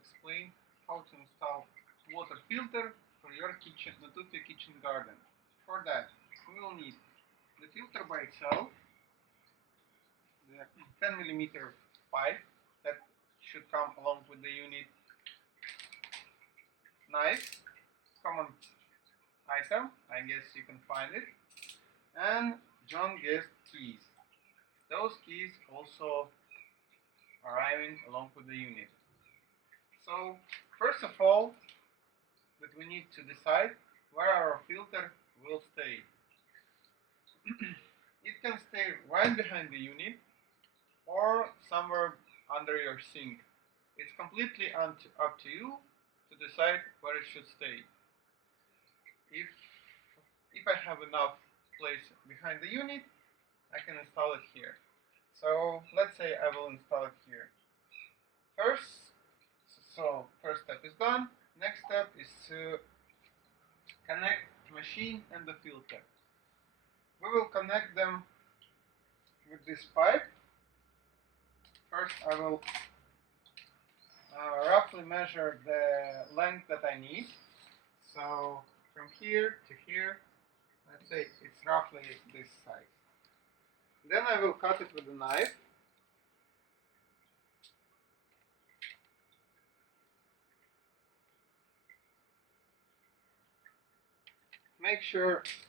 explain how to install water filter for your kitchen, Natufia kitchen garden. For that, we will need the filter by itself, the 10mm pipe that should come along with the unit, knife, common item, I guess you can find it, and John Guest keys. Those keys also arriving along with the unit. So first of all, that we need to decide where our filter will stay. It can stay right behind the unit or somewhere under your sink. It's completely up to you to decide where it should stay. If I have enough place behind the unit, I can install it here. So let's say I will install it here. First step is done. Next step is to connect the machine and the filter. We will connect them with this pipe. First I will roughly measure the length that I need. So from here to here, let's say it's roughly this size. Then I will cut it with a knife.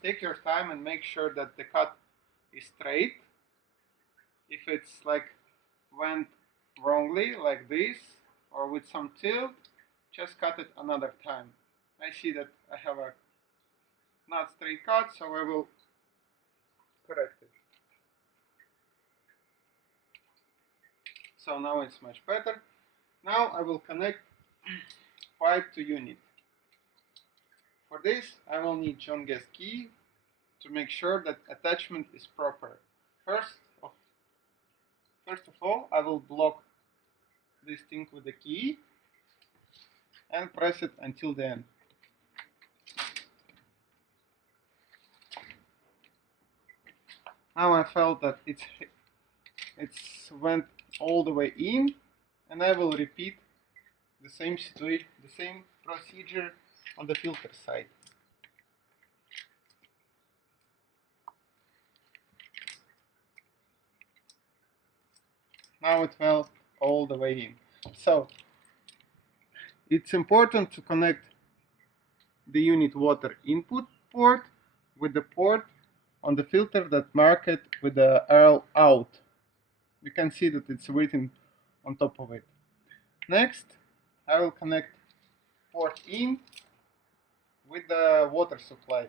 Take your time and make sure that the cut is straight. If it's like went wrongly like this or with some tilt, just cut it another time. I see that I have a not straight cut, so I will correct it. So now it's much better. Now I will connect pipe to unit. For this I will need John Guest key to make sure that attachment is proper. First of all, I will block this thing with the key and press it until the end. Now I felt that it's went all the way in, and I will repeat the same situation, the same procedure on the filter side. Now it fell all the way in. So it's important to connect the unit water input port with the port on the filter that marked it with the arrow out. You can see that it's written on top of it. Next, I will connect port in with the water supply.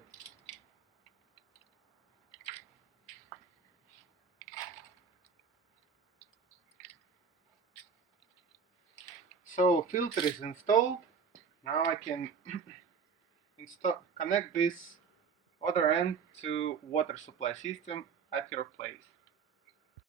So filter is installed. Now I can connect this other end to water supply system at your place.